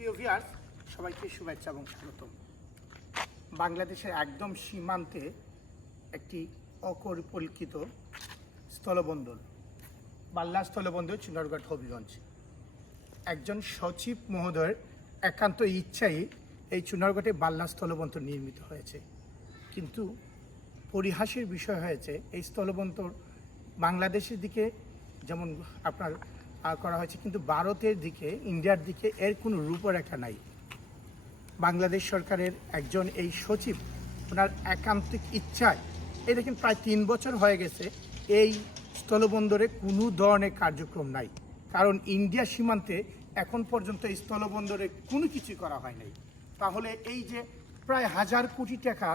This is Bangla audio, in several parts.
প্রিয় ভিউয়ার্স, সবাইকে শুভেচ্ছা এবং স্বাগতম। বাংলাদেশের একদম সীমান্তে একটি অপরিকল্পিত স্থলবন্দর, বাল্লা স্থলবন্দর, চুনারুঘাট হবিগঞ্জ। একজন সচিব মহোদয়ের একান্ত ইচ্ছাই এই চুনারুঘাটে বাল্লা স্থলবন্দর নির্মিত হয়েছে। কিন্তু পরিহাসের বিষয় হয়েছে, এই স্থলবন্দর বাংলাদেশের দিকে যেমন আপনার করা হয়েছে, কিন্তু ভারতের দিকে, ইন্ডিয়ার দিকে এর কোনো রূপরেখা নাই। বাংলাদেশ সরকারের একজন এই সচিব, ওনার একান্তিক ইচ্ছায়, এই দেখেন প্রায় 3 বছর হয়ে গেছে এই স্থলবন্দরে কোনো ধরনের কার্যক্রম নাই। কারণ ইন্ডিয়া সীমান্তে এখন পর্যন্ত এই স্থলবন্দরে কোনো কিছু করা হয় নাই। তাহলে এই যে প্রায় 1000 কোটি টাকা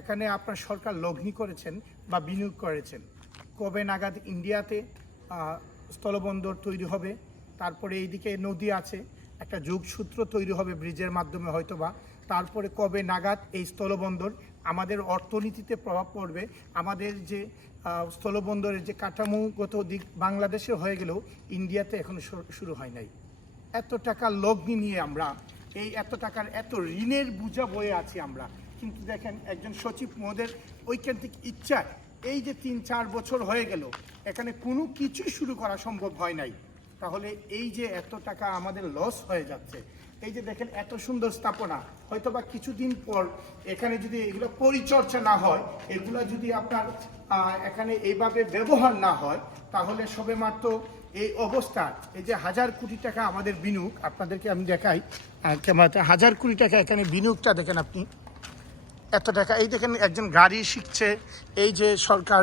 এখানে আপনার সরকার লগ্নি করেছেন বা বিনিয়োগ করেছেন, কবে নাগাদ ইন্ডিয়াতে স্থলবন্দর তৈরি হবে? তারপরে এইদিকে নদী আছে, একটা যোগসূত্র তৈরি হবে ব্রিজের মাধ্যমে হয়তোবা। তারপরে কবে নাগাদ এই স্থলবন্দর আমাদের অর্থনীতিতে প্রভাব পড়বে? আমাদের যে স্থলবন্দরের যে কাঠামোগত দিক বাংলাদেশে হয়ে গেলেও ইন্ডিয়াতে এখনো শুরু হয় নাই। এত টাকা লগ্নি নিয়ে আমরা এই এত টাকার এত ঋণের বোঝা বয়ে আছি আমরা। কিন্তু দেখেন একজন সচিব মহোদয়ের ঐকান্তিক ইচ্ছা, এই যে 3-4 বছর হয়ে গেল এখানে কোনো কিছুই শুরু করা সম্ভব হয় নাই। তাহলে এই যে এত টাকা আমাদের লস হয়ে যাচ্ছে, এই যে দেখেন এত সুন্দর স্থাপনা, হয়তো বা কিছুদিন পর এখানে যদি এগুলো পরিচর্যা না হয়, এগুলো যদি আপনার এখানে এইভাবে ব্যবহার না হয়, তাহলে সবে মাত্র এই অবস্থা, এই যে 1000 কোটি টাকা আমাদের বিনিয়োগ, আপনাদেরকে আমি দেখাই ক্যামেরাতে, 1000 কোটি টাকা এখানে বিনিয়োগটা দেখেন আপনি, এত টাকা। এই দেখেন একজন গাড়ি শিখছে, এই যে সরকার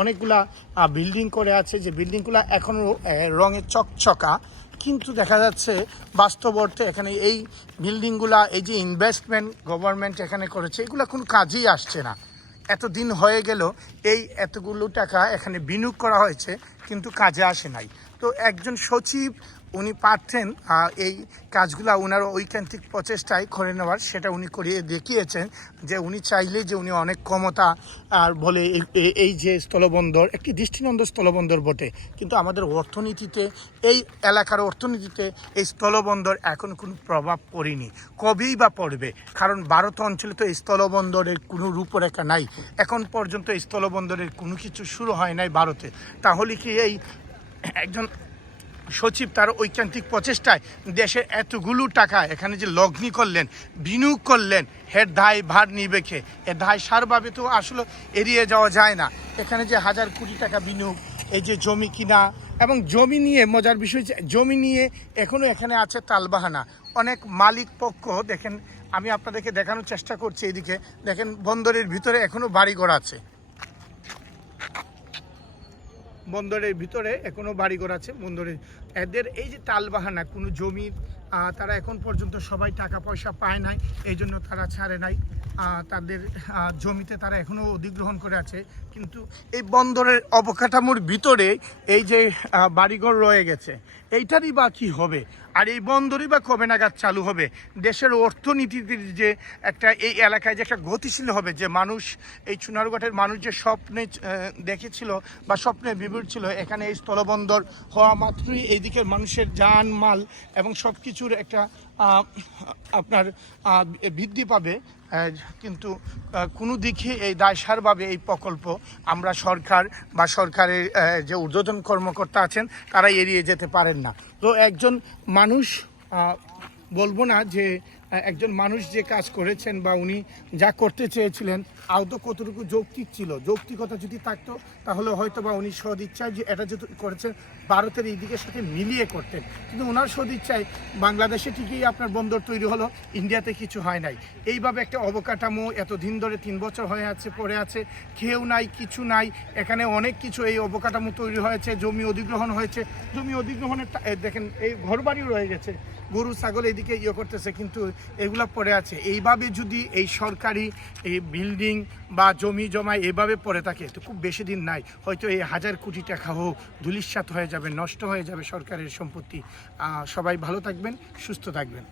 অনেকগুলা বিল্ডিং করে আছে, যে বিল্ডিংগুলো এখনও রঙে চকচকা, কিন্তু দেখা যাচ্ছে বাস্তব অর্থে এখানে এই বিল্ডিংগুলা, এই যে ইনভেস্টমেন্ট গভর্নমেন্ট এখানে করেছে, এগুলো কোনো কাজেই আসছে না। এতদিন হয়ে গেল এই এতগুলো টাকা এখানে বিনিয়োগ করা হয়েছে, কিন্তু কাজে আসে নাই। তো একজন সচিব উনি পারতেন এই কাজগুলা ওনার ঐকান্তিক প্রচেষ্টায় করে নেওয়ার, সেটা উনি করিয়ে দেখিয়েছেন যে উনি চাইলে যে উনি অনেক ক্ষমতা আর বলে এই যে স্থলবন্দর একটি দৃষ্টিনন্দন স্থলবন্দর বটে, কিন্তু আমাদের অর্থনীতিতে, এই এলাকার অর্থনীতিতে এই স্থলবন্দর এখন কোনো প্রভাব পড়েনি। কবেই বা পড়বে? কারণ ভারত অঞ্চলে তো এই স্থলবন্দরের কোনো রূপরেখা নাই, এখন পর্যন্ত এই স্থলবন্দরের কোনো কিছু শুরু হয় নাই ভারতে। তাহলে কি এই একজন সচিব তার ঐকান্তিক প্রচেষ্টায় দেশের এতগুলো টাকা এখানে যে লগ্নি করলেন, বিনিয়োগ করলেন, এর দায় ভার নিবে কে? এর দায় সারভাবে তো আসলে এড়িয়ে যাওয়া যায় না। এখানে যে 1000 কোটি টাকা বিনিয়োগ, এই যে জমি কিনা, এবং জমি নিয়ে মজার বিষয় যে জমি নিয়ে এখনও এখানে আছে তালবাহানা। অনেক মালিক পক্ষ দেখেন, আমি আপনাদেরকে দেখানোর চেষ্টা করছি, এইদিকে দেখেন বন্দরের ভিতরে এখনও বাড়িঘর আছে, বন্দরের ভিতরে এখনো বাড়িঘর আছে বন্দরের। এদের এই যে তালবাহানা, কোনো জমির তারা এখন পর্যন্ত সবাই টাকা পয়সা পায় নাই, এই জন্য তারা ছাড়ে নাই, তাদের জমিতে তারা এখনও অধিগ্রহণ করে আছে। কিন্তু এই বন্দরের অবকাঠামোর ভিতরে এই যে বাড়িঘর রয়ে গেছে, এইটারই বা কী হবে? আর এই বন্দরই বা কবে নাগাদ চালু হবে? দেশের অর্থনীতির যে একটা, এই এলাকায় যে একটা গতিশীল হবে, যে মানুষ, এই চুনারুঘাটের মানুষ যে স্বপ্নে দেখেছিল বা স্বপ্নে বিভোর ছিল, এখানে এই স্থলবন্দর হওয়া মাত্রই এই দিকের মানুষের জান মাল এবং সব কিছুর একটা আপনার বৃদ্ধি পাবে। কিন্তু কোনো দিকে এই দায়সারভাবে এই প্রকল্প আমরা সরকার বা সরকারের যে ঊর্ধ্বতন কর্মকর্তা আছেন তারা এড়িয়ে যেতে পারেন না। তো একজন মানুষ, বলবো না যে একজন মানুষ যে কাজ করেছেন বা উনি যা করতে চেয়েছিলেন আদৌ কতটুকু যৌক্তিক ছিল, যৌক্তিকতা যদি থাকতো তাহলে হয়তো বা উনি সদিচ্ছায় যে এটা যে করেছেন ভারতের এই দিকের সাথে মিলিয়ে করতেন। কিন্তু ওনার সদিচ্ছায় বাংলাদেশে ঠিকই আপনার বন্দর তৈরি হলো, ইন্ডিয়াতে কিছু হয় নাই। এইভাবে একটা অবকাঠামো এতদিন ধরে 3 বছর হয়ে আছে, পড়ে আছে, কেউ নাই, কিছু নাই। এখানে অনেক কিছু এই অবকাঠামো তৈরি হয়েছে, জমি অধিগ্রহণ হয়েছে, জমি অধিগ্রহণের দেখেন এই ঘরবাড়িও রয়ে গেছে, গরু ছাগল এইদিকে করতেছে, কিন্তু এগুলা পড়ে আছে। এইভাবে যদি এই সরকারি এই বিল্ডিং বা জমি জমা এভাবে পড়ে থাকে, তো খুব বেশি দিন নাই, হয়তো এই 1000 কোটি টাকা হোক ধূলিসাৎ হয়ে যাবে, নষ্ট হয়ে যাবে সরকারের সম্পত্তি। সবাই ভালো থাকবেন, সুস্থ থাকবেন।